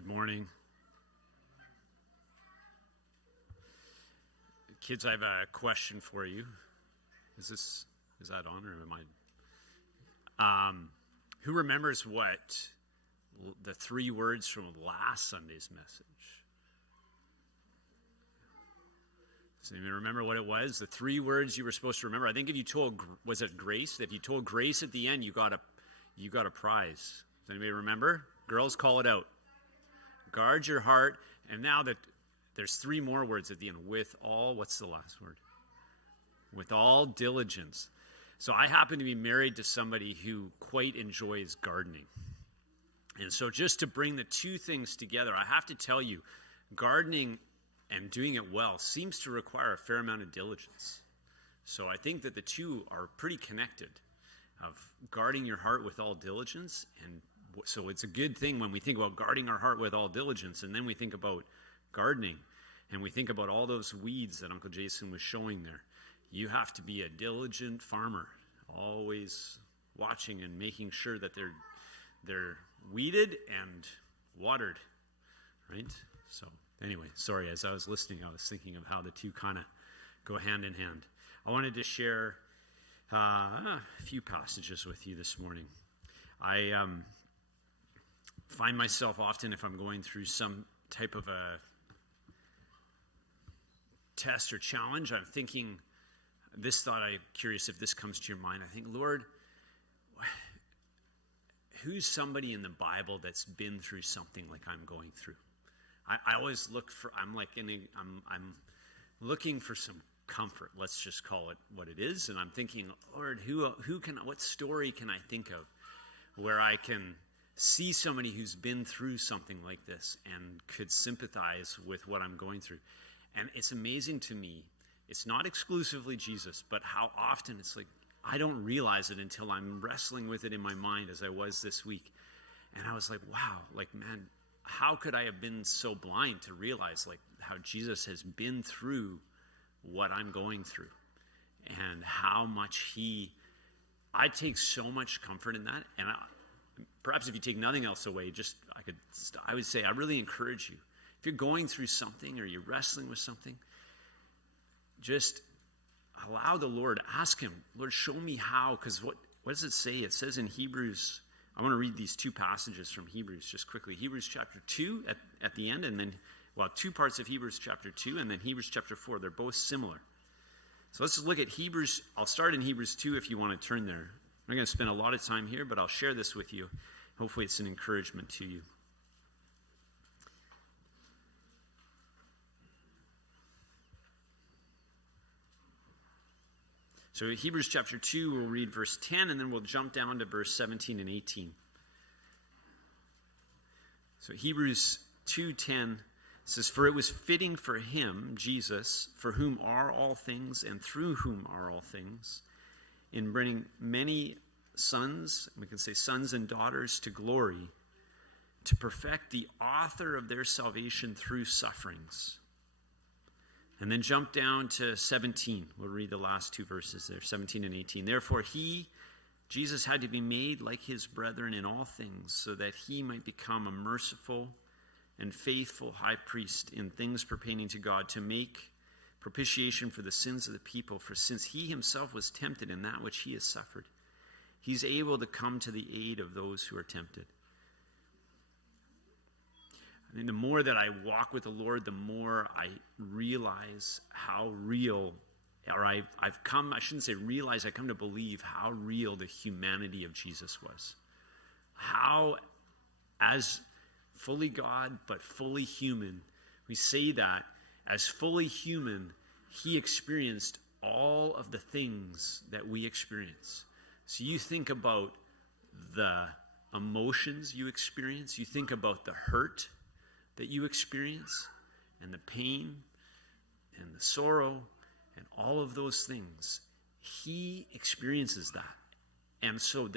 Good morning. Kids, I have a question for you. Is that on or am I? Who remembers what the 3 words from last Sunday's message? Does anyone remember what it was? The 3 words you were supposed to remember. I think if you told, was it Grace? If you told Grace at the end, you got a prize. Does anybody remember? Girls, call it out. Guard your heart. And now that there's 3 more words at the end. With all, what's the last word? With all diligence. So I happen to be married to somebody who quite enjoys gardening. And so just to bring the 2 things together, I have to tell you, gardening and doing it well seems to require a fair amount of diligence. So I think that the 2 are pretty connected, of guarding your heart with all diligence. And so it's a good thing when we think about guarding our heart with all diligence, and then we think about gardening, and we think about all those weeds that Uncle Jason was showing there. You have to be a diligent farmer, always watching and making sure that they're weeded and watered, right? So anyway, sorry, as I was listening, I was thinking of how the 2 kind of go hand in hand. I wanted to share a few passages with you this morning. I find myself often, if I'm going through some type of a test or challenge, I'm thinking this thought. I'm curious if this comes to your mind. I think, Lord, who's somebody in the Bible that's been through something like I'm going through? I always look for, I'm looking for some comfort. Let's just call it what it is. And I'm thinking, Lord, what story can I think of where I can see somebody who's been through something like this and could sympathize with what I'm going through? And it's amazing to me. It's not exclusively Jesus, but how often it's like I don't realize it until I'm wrestling with it in my mind, as I was this week. And I was like, wow, like, man, how could I have been so blind to realize like how Jesus has been through what I'm going through, and how much I take so much comfort in that. And perhaps if you take nothing else away, I would say I really encourage you. If you're going through something or you're wrestling with something, just allow the Lord, ask him, Lord, show me how. Because what does it say? It says in Hebrews, I want to read these 2 passages from Hebrews just quickly. Hebrews chapter 2 at the end, and then, 2 parts of Hebrews chapter 2, and then Hebrews chapter 4. They're both similar. So let's look at Hebrews. I'll start in Hebrews 2 if you want to turn there. I'm not going to spend a lot of time here, but I'll share this with you. Hopefully it's an encouragement to you. So Hebrews chapter 2, we'll read verse 10, and then we'll jump down to verse 17 and 18. So Hebrews 2:10 says, "For it was fitting for him, Jesus, for whom are all things and through whom are all things, in bringing many sons, we can say sons and daughters, to glory, to perfect the author of their salvation through sufferings." And then jump down to 17. We'll read the last 2 verses there, 17 and 18. "Therefore Jesus, had to be made like his brethren in all things, so that he might become a merciful and faithful high priest in things pertaining to God, to make propitiation for the sins of the people. For since he himself was tempted in that which he has suffered, he's able to come to the aid of those who are tempted." I mean, the more that I walk with the Lord, the more I realize how real, or I come to believe how real the humanity of Jesus was. How, as fully God, but fully human, we say that as fully human, he experienced all of the things that we experience. So you think about the emotions you experience, you think about the hurt that you experience, and the pain, and the sorrow, and all of those things. He experiences that. And so he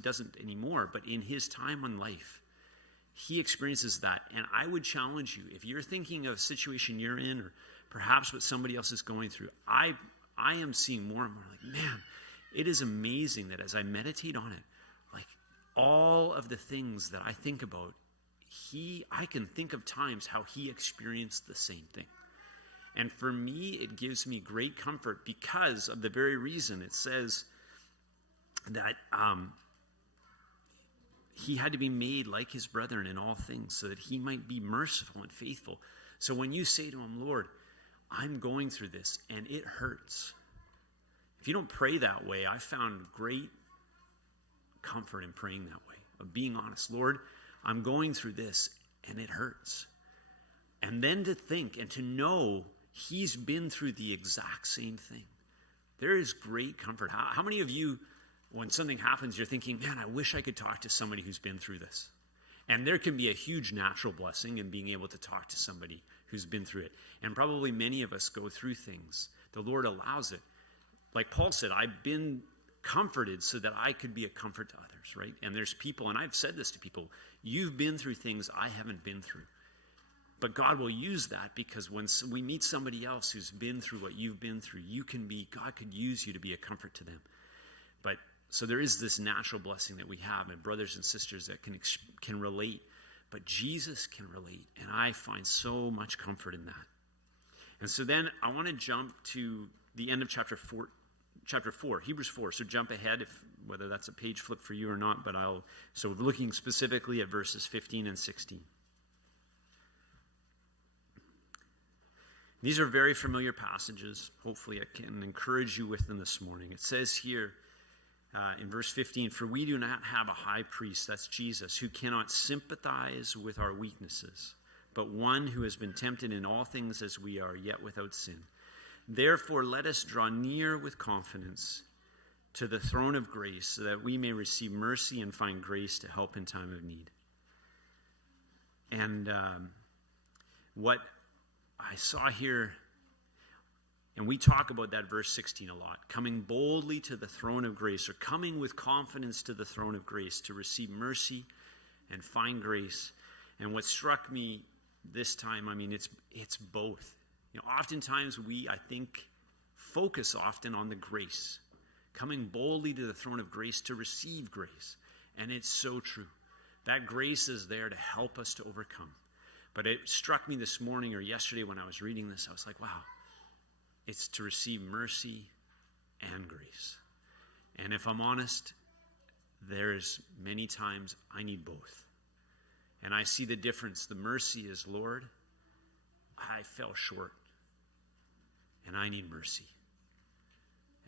doesn't anymore, but in his time on life, he experiences that. And I would challenge you, if you're thinking of a situation you're in, or perhaps what somebody else is going through, I am seeing more and more like, man, it is amazing that as I meditate on it, like all of the things that I think about, I can think of times how he experienced the same thing. And for me, it gives me great comfort because of the very reason it says that he had to be made like his brethren in all things so that he might be merciful and faithful. So when you say to him, Lord, I'm going through this and it hurts. If you don't pray that way, I found great comfort in praying that way, of being honest. Lord, I'm going through this and it hurts. And then to think and to know he's been through the exact same thing. There is great comfort. How many of you, when something happens, you're thinking, man, I wish I could talk to somebody who's been through this. And there can be a huge natural blessing in being able to talk to somebody who's been through it. And probably many of us go through things. The Lord allows it. Like Paul said, I've been comforted so that I could be a comfort to others, right? And there's people, and I've said this to people, you've been through things I haven't been through. But God will use that because when we meet somebody else who's been through what you've been through, God could use you to be a comfort to them. But so there is this natural blessing that we have, and brothers and sisters that can relate. But Jesus can relate, and I find so much comfort in that. And so then I want to jump to the end of chapter 4, Hebrews 4. So jump ahead, whether that's a page flip for you or not. So looking specifically at verses 15 and 16. These are very familiar passages. Hopefully I can encourage you with them this morning. It says here in verse 15, for we do not have a high priest, that's Jesus, who cannot sympathize with our weaknesses, but one who has been tempted in all things as we are, yet without sin. Therefore, let us draw near with confidence to the throne of grace so that we may receive mercy and find grace to help in time of need. And what I saw here, and we talk about that verse 16 a lot, coming boldly to the throne of grace, or coming with confidence to the throne of grace to receive mercy and find grace. And what struck me this time, it's both. Oftentimes I think, focus often on the grace, coming boldly to the throne of grace to receive grace. And it's so true. That grace is there to help us to overcome. But it struck me this morning or yesterday when I was reading this, I was like, wow, it's to receive mercy and grace. And if I'm honest, there's many times I need both. And I see the difference. The mercy is, Lord, I fell short. And I need mercy.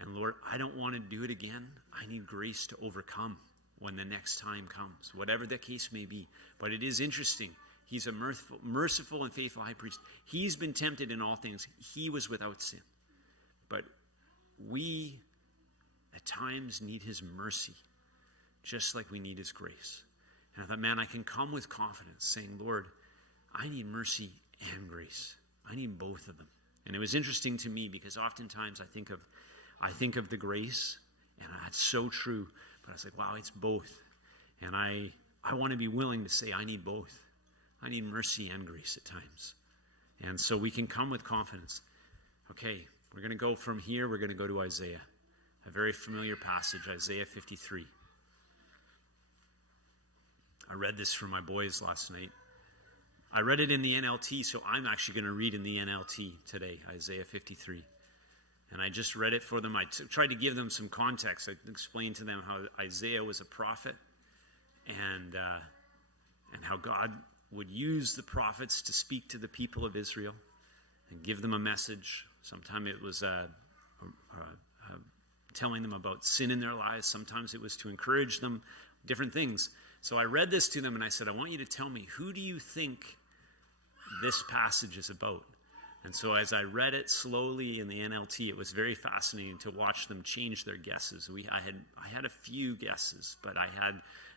And Lord, I don't want to do it again. I need grace to overcome when the next time comes, whatever the case may be. But it is interesting. He's a merciful and faithful high priest. He's been tempted in all things. He was without sin. But we, at times, need his mercy, just like we need his grace. And I thought, man, I can come with confidence saying, Lord, I need mercy and grace. I need both of them. And it was interesting to me because oftentimes I think of the grace, and that's so true. But I was like, wow, it's both. And I want to be willing to say I need both. I need mercy and grace at times. And so we can come with confidence. Okay, we're going to go from here. We're going to go to Isaiah, a very familiar passage, Isaiah 53. I read this for my boys last night. I read it in the NLT, so I'm actually going to read in the NLT today, Isaiah 53. And I just read it for them. I tried to give them some context. I explained to them how Isaiah was a prophet and how God would use the prophets to speak to the people of Israel and give them a message. Sometimes it was telling them about sin in their lives. Sometimes it was to encourage them, different things. So I read this to them and I said, I want you to tell me, who do you think this passage is about? And so as I read it slowly in the NLT, it was very fascinating to watch them change their guesses. I had a few guesses, but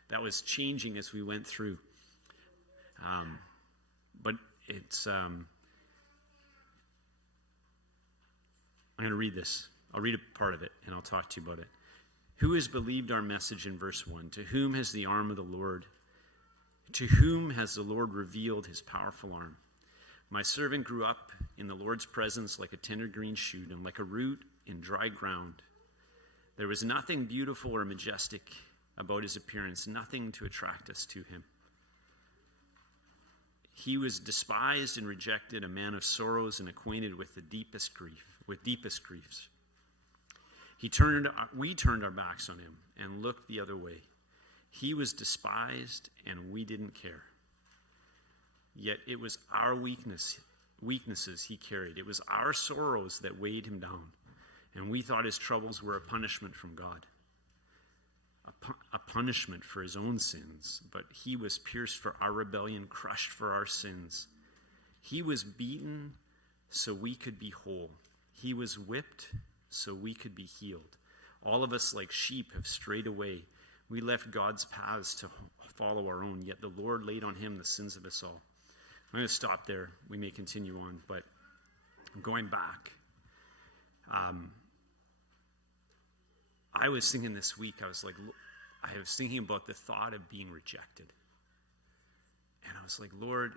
that was changing as we went through. But it's, I'm going to read this. I'll read a part of it and I'll talk to you about it. Who has believed our message in verse 1? To whom has the arm of the Lord, to whom has the Lord revealed his powerful arm? My servant grew up in the Lord's presence like a tender green shoot and like a root in dry ground. There was nothing beautiful or majestic about his appearance, nothing to attract us to him. He was despised and rejected, a man of sorrows and acquainted with the deepest griefs. We turned our backs on him and looked the other way. He was despised and we didn't care. Yet it was our weaknesses he carried. It was our sorrows that weighed him down. And we thought his troubles were a punishment from God. A punishment for his own sins. But he was pierced for our rebellion, crushed for our sins. He was beaten so we could be whole. He was whipped so we could be healed. All of us like sheep have strayed away. We left God's paths to follow our own, yet the Lord laid on him the sins of us all. I'm going to stop there. We may continue on, but going back, I was thinking this week, I was thinking about the thought of being rejected. And I was like, Lord,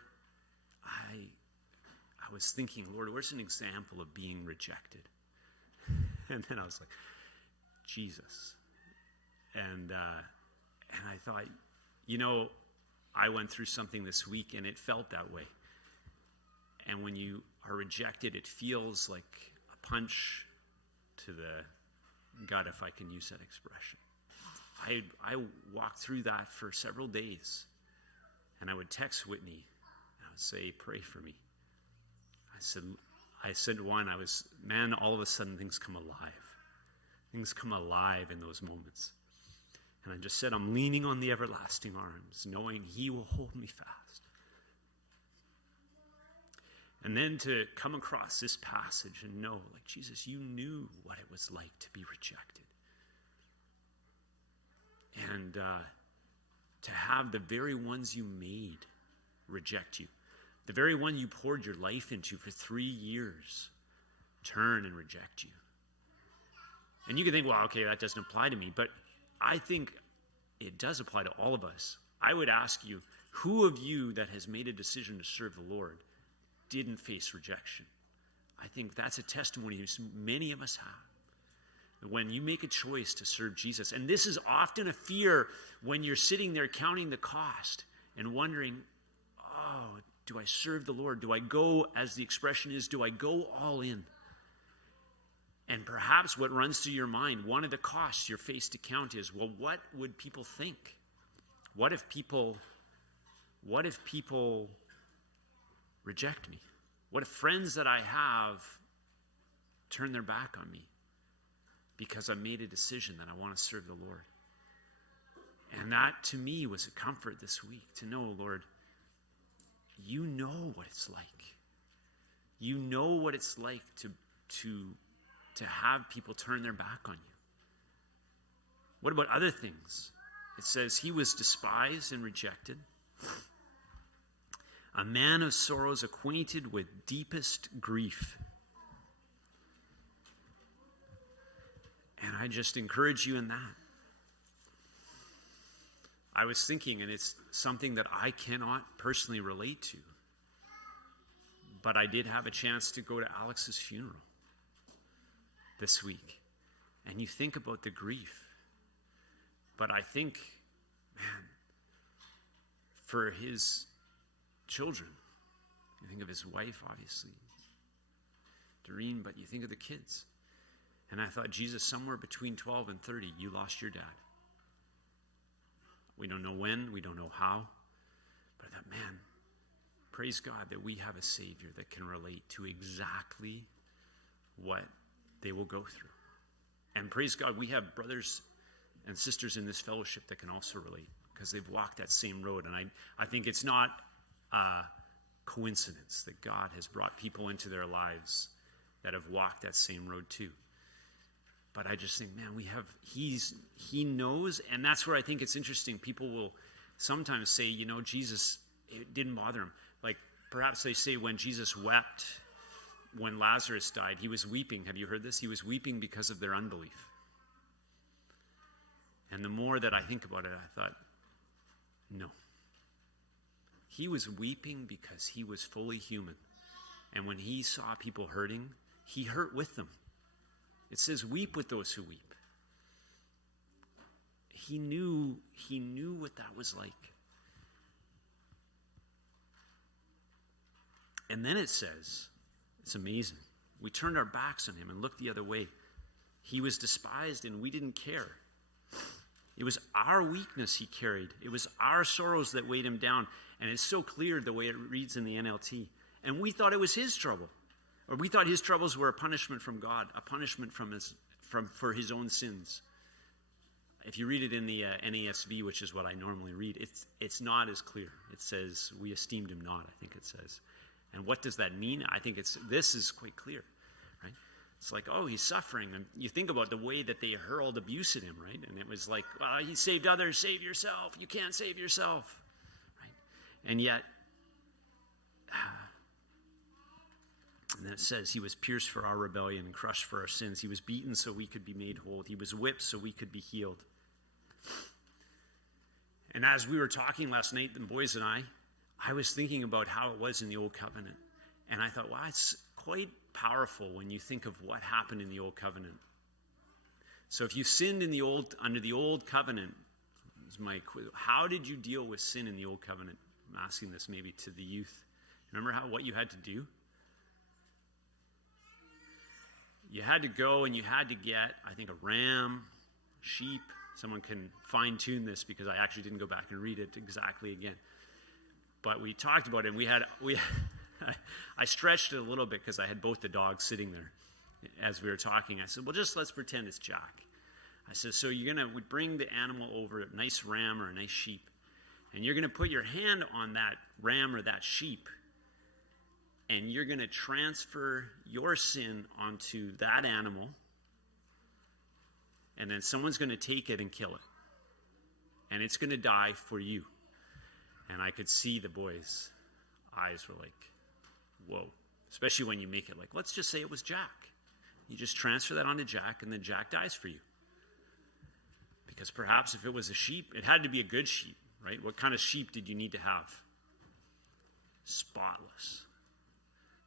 I was thinking, Lord, where's an example of being rejected? And then I was like, Jesus. And I thought, I went through something this week and it felt that way. And when you are rejected, it feels like a punch to the gut, if I can use that expression. I walked through that for several days. And I would text Whitney. And I would say, pray for me. I said one, all of a sudden things come alive. Things come alive in those moments. And I just said, I'm leaning on the everlasting arms, knowing he will hold me fast. And then to come across this passage and know, like, Jesus, you knew what it was like to be rejected. And to have the very ones you made reject you, the very one you poured your life into for 3 years, turn and reject you. And you can think, well, okay, that doesn't apply to me. But I think it does apply to all of us. I would ask you, who of you that has made a decision to serve the Lord didn't face rejection? I think that's a testimony many of us have. When you make a choice to serve Jesus, and this is often a fear when you're sitting there counting the cost and wondering, oh, do I serve the Lord? Do I go, as the expression is, do I go all in? And perhaps what runs through your mind, one of the costs you're faced to count is, well, what would people think? What if people reject me? What if friends that I have turn their back on me because I made a decision that I want to serve the Lord? And that to me was a comfort this week to know, Lord, you know what it's like. You know what it's like to have people turn their back on you. What about other things? It says he was despised and rejected, a man of sorrows, acquainted with deepest grief. And I just encourage you in that. I was thinking, and it's something that I cannot personally relate to, but I did have a chance to go to Alex's funeral this week. And you think about the grief. But I think, man, for his children, you think of his wife, obviously, Doreen, but you think of the kids. And I thought, Jesus, somewhere between 12 and 30, you lost your dad. We don't know when, we don't know how. But I thought, man, praise God that we have a Savior that can relate to exactly what they will go through. And praise God, we have brothers and sisters in this fellowship that can also relate because they've walked that same road. And I think it's not a coincidence that God has brought people into their lives that have walked that same road too. But I just think, man, he knows, and that's where I think it's interesting. People will sometimes say, Jesus, it didn't bother him. Like perhaps they say when Jesus wept when Lazarus died, he was weeping. Have you heard this? He was weeping because of their unbelief. And the more that I think about it, I thought, no. He was weeping because he was fully human. And when he saw people hurting, he hurt with them. It says, weep with those who weep. he knew what that was like. And then it says, it's amazing. We turned our backs on him and looked the other way. He was despised and we didn't care. It was our weakness he carried. It was our sorrows that weighed him down. And it's so clear the way it reads in the NLT. And we thought it was his trouble. Or we thought his troubles were a punishment from God, a punishment for his own sins. If you read it in the NASV, which is what I normally read, it's not as clear. It says, we esteemed him not, I think it says. And what does that mean? I think this is quite clear, right? It's like, oh, he's suffering. And you think about the way that they hurled abuse at him, right? And it was like, well, he saved others, save yourself. You can't save yourself, right? And yet, and then it says, he was pierced for our rebellion and crushed for our sins. He was beaten so we could be made whole. He was whipped so we could be healed. And as we were talking last night, the boys and I was thinking about how it was in the Old Covenant. And I thought, wow, it's quite powerful when you think of what happened in the Old Covenant. So if you sinned under the Old Covenant, how did you deal with sin in the Old Covenant? I'm asking this maybe to the youth. Remember what you had to do? You had to go and you had to get, I think, a ram, sheep. Someone can fine-tune this because I actually didn't go back and read it exactly again. But we talked about it, and I stretched it a little bit because I had both the dogs sitting there as we were talking. I said, well, let's pretend it's Jack. I said, so we bring the animal over, a nice ram or a nice sheep, and you're going to put your hand on that ram or that sheep, and you're going to transfer your sin onto that animal, and then someone's going to take it and kill it, and it's going to die for you. And I could see the boys' eyes were like, whoa. Especially when you make it like, let's just say it was Jack. You just transfer that onto Jack, and then Jack dies for you. Because perhaps if it was a sheep, it had to be a good sheep, right? What kind of sheep did you need to have? Spotless.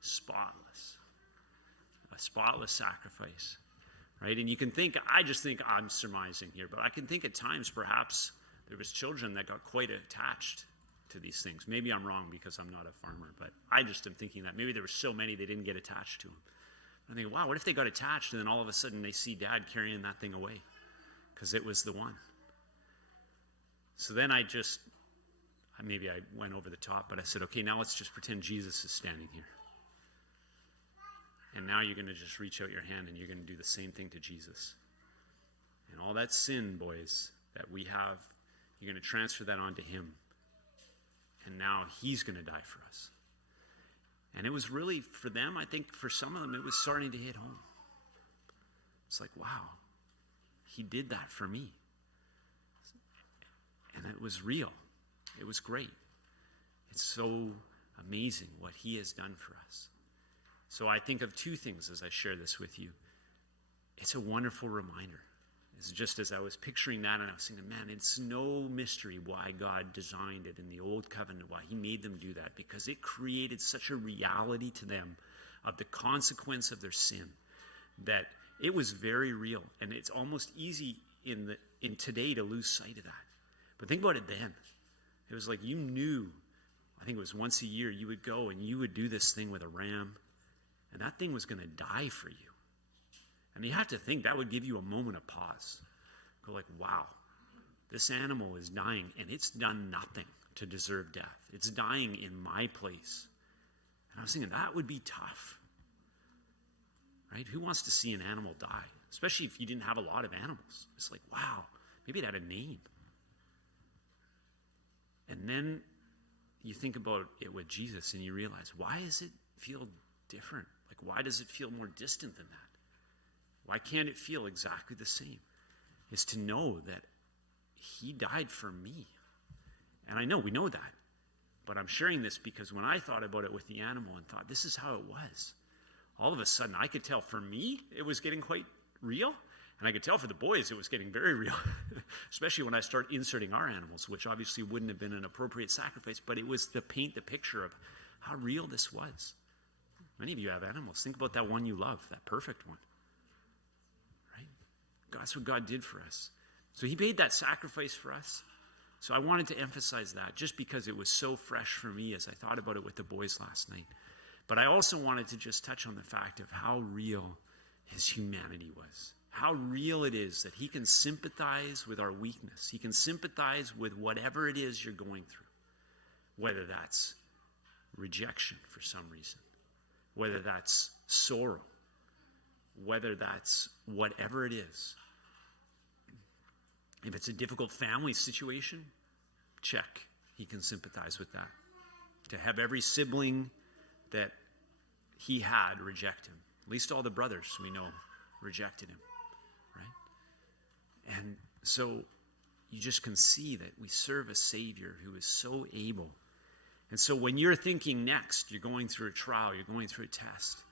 Spotless. A spotless sacrifice, right? And you can think, I just think I'm surmising here, but I can think at times perhaps there was children that got quite attached to these things. Maybe I'm wrong because I'm not a farmer, but I just am thinking that maybe there were so many they didn't get attached to them. I think, wow, what if they got attached and then all of a sudden they see Dad carrying that thing away because it was the one. So then maybe I went over the top, but I said, okay, now let's just pretend Jesus is standing here. And now you're going to just reach out your hand and you're going to do the same thing to Jesus. And all that sin, boys, that we have, you're going to transfer that onto him. And now he's going to die for us. And it was really, for them, I think for some of them, it was starting to hit home. It's like, wow, he did that for me. And it was real. It was great. It's so amazing what he has done for us. So I think of two things as I share this with you. It's a wonderful reminder. It's just as I was picturing that, and I was thinking, man, it's no mystery why God designed it in the Old Covenant, why he made them do that, because it created such a reality to them of the consequence of their sin that it was very real. And it's almost easy in today to lose sight of that. But think about it then. It was like you knew, I think it was once a year, you would go and you would do this thing with a ram, and that thing was going to die for you. And you have to think that would give you a moment of pause. Go like, wow, this animal is dying and it's done nothing to deserve death. It's dying in my place. And I was thinking that would be tough, right? Who wants to see an animal die? Especially if you didn't have a lot of animals. It's like, wow, maybe it had a name. And then you think about it with Jesus and you realize, why does it feel different? Like, why does it feel more distant than that? Why can't it feel exactly the same? Is to know that he died for me. And I know, we know that. But I'm sharing this because when I thought about it with the animal and thought, this is how it was, all of a sudden I could tell for me it was getting quite real. And I could tell for the boys it was getting very real. Especially when I start inserting our animals, which obviously wouldn't have been an appropriate sacrifice, but it was to paint the picture of how real this was. Many of you have animals. Think about that one you love, that perfect one. That's what God did for us. So he paid that sacrifice for us. So I wanted to emphasize that just because it was so fresh for me as I thought about it with the boys last night. But I also wanted to just touch on the fact of how real his humanity was. How real it is that he can sympathize with our weakness. He can sympathize with whatever it is you're going through. Whether that's rejection for some reason. Whether that's sorrow. Whether that's whatever it is. If it's a difficult family situation, check. He can sympathize with that. To have every sibling that he had reject him. At least all the brothers we know rejected him. Right? And so you just can see that we serve a Savior who is so able. And so when you're thinking next, you're going through a trial, you're going through a test,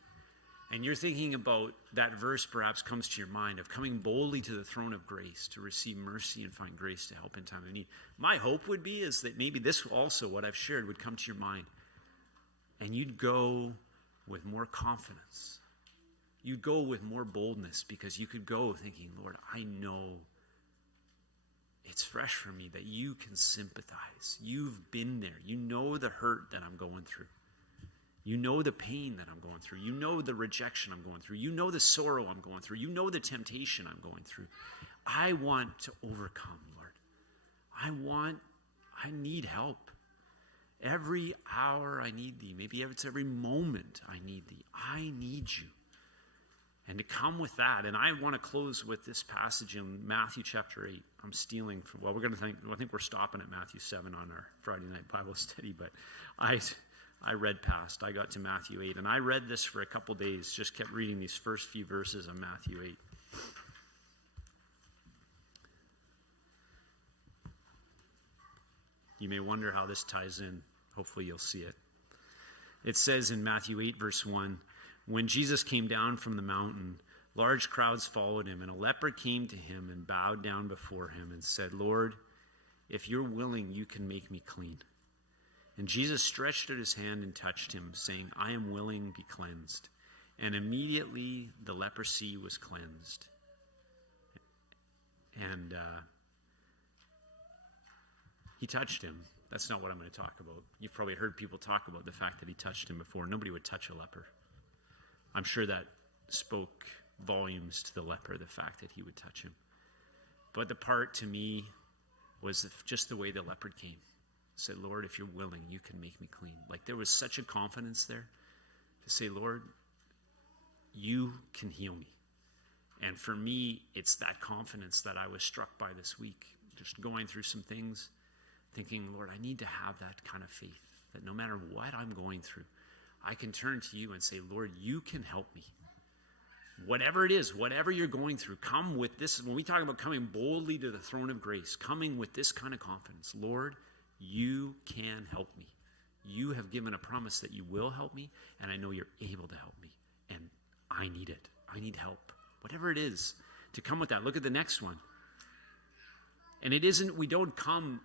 and you're thinking about that verse perhaps comes to your mind of coming boldly to the throne of grace to receive mercy and find grace to help in time of need. My hope would be is that maybe this also, what I've shared, would come to your mind. And you'd go with more confidence. You'd go with more boldness because you could go thinking, Lord, I know it's fresh for me that you can sympathize. You've been there. You know the hurt that I'm going through. You know the pain that I'm going through. You know the rejection I'm going through. You know the sorrow I'm going through. You know the temptation I'm going through. I want to overcome, Lord. I need help. Every hour I need thee. Maybe it's every moment I need thee. I need you. And to come with that, and I want to close with this passage in Matthew chapter 8. I'm stealing from, I think we're stopping at Matthew 7 on our Friday night Bible study, but I read past. I got to Matthew 8, and I read this for a couple days, just kept reading these first few verses of Matthew 8. You may wonder how this ties in. Hopefully you'll see it. It says in Matthew 8, verse 1, when Jesus came down from the mountain, large crowds followed him, and a leper came to him and bowed down before him and said, Lord, if you're willing, you can make me clean. And Jesus stretched out his hand and touched him, saying, I am willing, be cleansed. And immediately the leprosy was cleansed. And he touched him. That's not what I'm going to talk about. You've probably heard people talk about the fact that he touched him before. Nobody would touch a leper. I'm sure that spoke volumes to the leper, the fact that he would touch him. But the part to me was just the way the leper came. Said, Lord, if you're willing, you can make me clean. Like there was such a confidence there to say, Lord, you can heal me. And for me, it's that confidence that I was struck by this week. Just going through some things, thinking, Lord, I need to have that kind of faith. That no matter what I'm going through, I can turn to you and say, Lord, you can help me. Whatever it is, whatever you're going through, come with this. When we talk about coming boldly to the throne of grace, coming with this kind of confidence, Lord, you can help me. You have given a promise that you will help me, and I know you're able to help me. And I need it. I need help. Whatever it is, to come with that. Look at the next one. And it isn't, we don't come.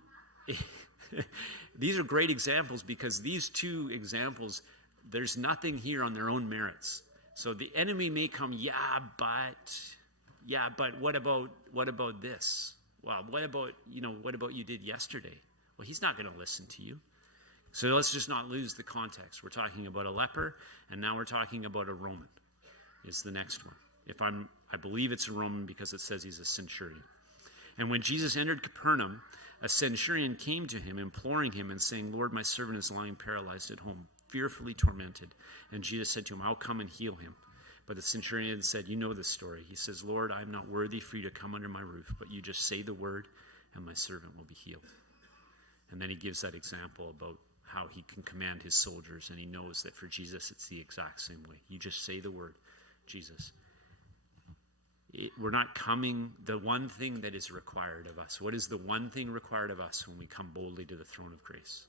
These are great examples because these two examples, there's nothing here on their own merits. So the enemy may come, but what about this? Well, what about you did yesterday? Well, he's not going to listen to you. So let's just not lose the context. We're talking about a leper, and now we're talking about a Roman is the next one. I believe it's a Roman because it says he's a centurion. And when Jesus entered Capernaum, a centurion came to him, imploring him and saying, Lord, my servant is lying paralyzed at home, fearfully tormented. And Jesus said to him, I'll come and heal him. But the centurion said, you know this story. He says, Lord, I am not worthy for you to come under my roof, but you just say the word, and my servant will be healed. And then he gives that example about how he can command his soldiers, and he knows that for Jesus, it's the exact same way. You just say the word, Jesus. We're not coming, the one thing that is required of us. What is the one thing required of us when we come boldly to the throne of grace?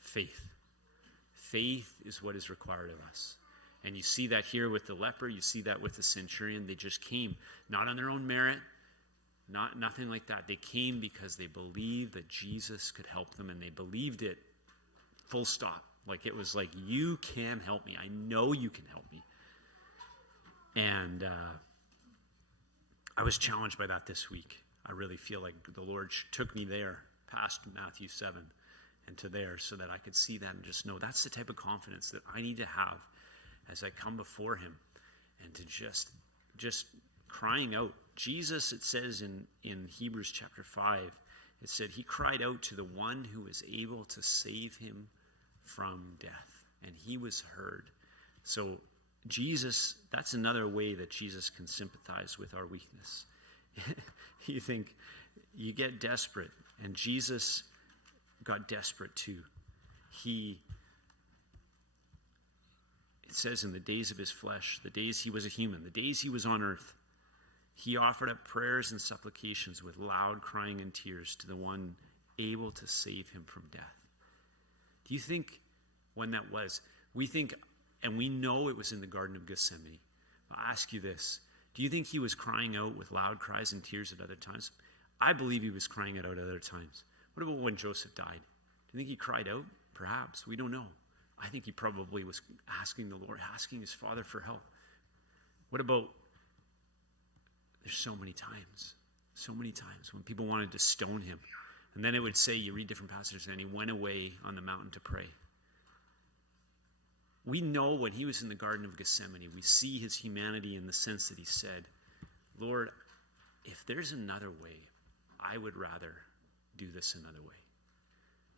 Faith. Faith is what is required of us. And you see that here with the leper. You see that with the centurion. They just came, not on their own merit, nothing like that. They came because they believed that Jesus could help them, and they believed it full stop. Like it was like, you can help me. I know you can help me. And I was challenged by that this week. I really feel like the Lord took me there, past Matthew 7, and to there, so that I could see that and just know that's the type of confidence that I need to have as I come before him, and to just crying out. Jesus, it says in Hebrews chapter 5, it said he cried out to the one who was able to save him from death, and he was heard. So Jesus, that's another way that Jesus can sympathize with our weakness. You think, you get desperate, and Jesus got desperate too. It says in the days of his flesh, the days he was a human, the days he was on earth, he offered up prayers and supplications with loud crying and tears to the one able to save him from death. Do you think when that was, we think, and we know it was in the Garden of Gethsemane. I'll ask you this. Do you think he was crying out with loud cries and tears at other times? I believe he was crying it out at other times. What about when Joseph died? Do you think he cried out? Perhaps. We don't know. I think he probably was asking the Lord, asking his Father for help. What about, there's so many times when people wanted to stone him. And then it would say, you read different passages, and he went away on the mountain to pray. We know when he was in the Garden of Gethsemane, we see his humanity in the sense that he said, Lord, if there's another way, I would rather do this another way.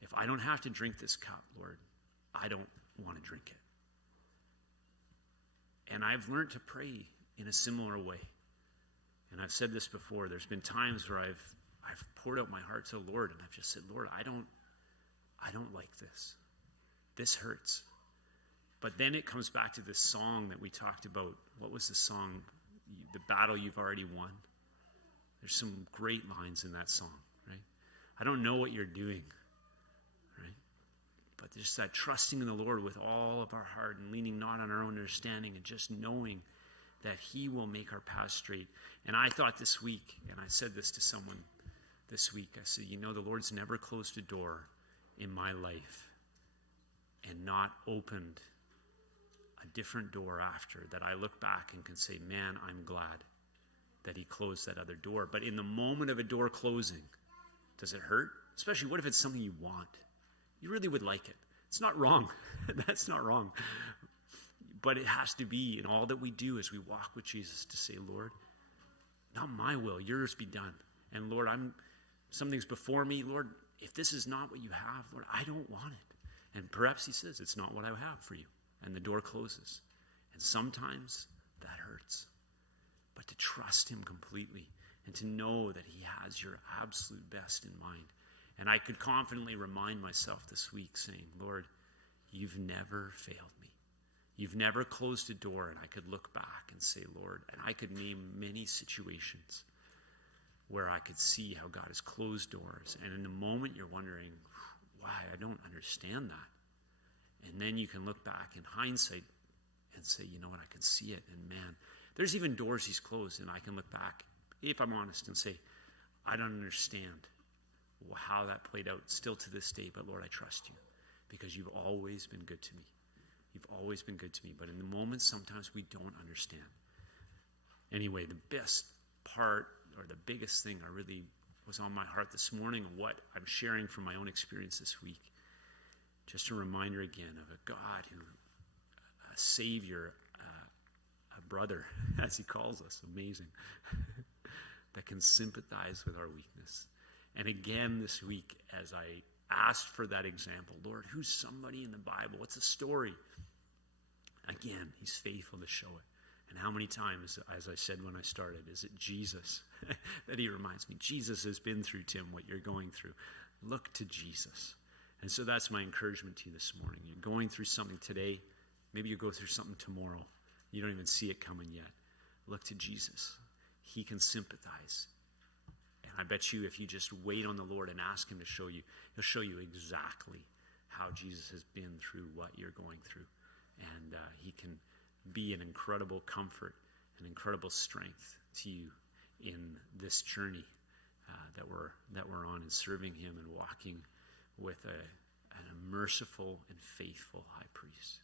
If I don't have to drink this cup, Lord, I don't want to drink it. And I've learned to pray in a similar way. And I've said this before, there's been times where I've poured out my heart to the Lord, and I've just said, Lord, I don't like this. This hurts. But then it comes back to this song that we talked about. What was the song? The battle you've already won. There's some great lines in that song, right? I don't know what you're doing, right? But just that trusting in the Lord with all of our heart and leaning not on our own understanding, and just knowing that he will make our path straight. And I thought this week, and I said this to someone this week, I said, the Lord's never closed a door in my life and not opened a different door after, that I look back and can say, man, I'm glad that he closed that other door. But in the moment of a door closing, does it hurt? Especially, what if it's something you want? You really would like it. It's not wrong. That's not wrong. But it has to be in all that we do as we walk with Jesus to say, Lord, not my will, yours be done. And Lord, something's before me. Lord, if this is not what you have, Lord, I don't want it. And perhaps he says, it's not what I have for you. And the door closes. And sometimes that hurts. But to trust him completely and to know that he has your absolute best in mind. And I could confidently remind myself this week saying, Lord, you've never failed me. You've never closed a door. And I could look back and say, Lord, and I could name many situations where I could see how God has closed doors. And in the moment you're wondering, why? I don't understand that. And then you can look back in hindsight and say, you know what, I can see it. And man, there's even doors he's closed, and I can look back, if I'm honest, and say, I don't understand how that played out still to this day, but Lord, I trust you because you've always been good to me. You've always been good to me. But in the moments, sometimes we don't understand. Anyway, the best part, or the biggest thing I really was on my heart this morning, and what I'm sharing from my own experience this week, just a reminder again of a God who, a Savior, a brother, as he calls us, amazing, that can sympathize with our weakness. And again this week, as I asked for that example, Lord, who's somebody in the Bible? What's a story? Again, he's faithful to show it. And how many times, as I said when I started, is it Jesus that he reminds me? Jesus has been through, Tim, what you're going through. Look to Jesus. And so that's my encouragement to you this morning. You're going through something today. Maybe you go through something tomorrow. You don't even see it coming yet. Look to Jesus. He can sympathize. And I bet you if you just wait on the Lord and ask him to show you, he'll show you exactly how Jesus has been through what you're going through. And he can be an incredible comfort, an incredible strength to you in this journey that we're on, in serving him and walking with a merciful and faithful high priest.